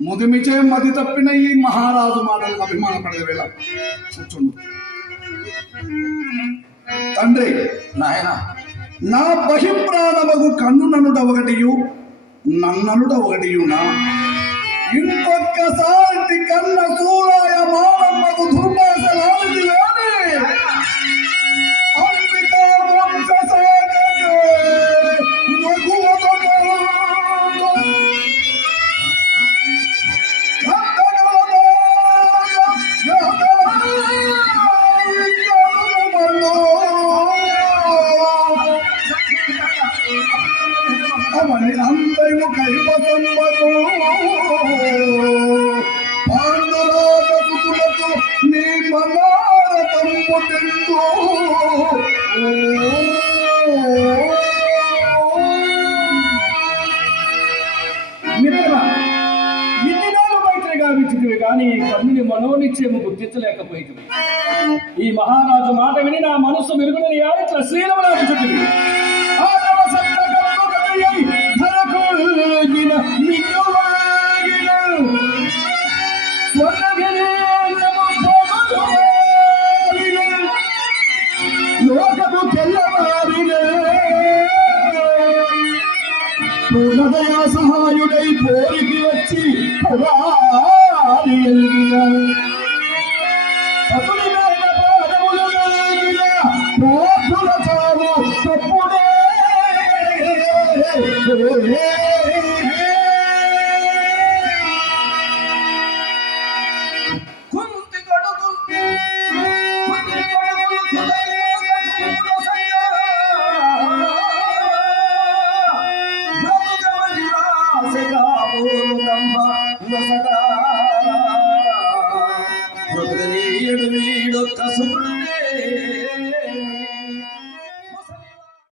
ముదిమిచే మది తప్పిన ఈ మహారాజు మాటలకు అభిమానపడే వేళ. కూర్చుండు. తండ్రి నాయన నా బహిప్రాణమగు కన్నుననుట ఒకటి నన్ననుట ఒకటియునా ఇంకొక్కసారి కన్న సూరాయ పని అందరూ కైవసమ్మకు పాండరాజులకు నీ మమారతము పుట్టిందు గావించితివి కానీ కన్నుని గుర్తించలేకపోయింది ఈ మహారాజు మాట విని నా మనస్సు మెరుగునని ఆడిట్ల శ్రీలమరాజు చుట్టివి లోకము తెల్లవారినే పూర్ణదయా సహాయుడై పోరికి వచ్చి పురారి ఎలిగిన అతని మీద పాదములు కలిగిన పోతుల చావు తప్పుడే কথা শুনলে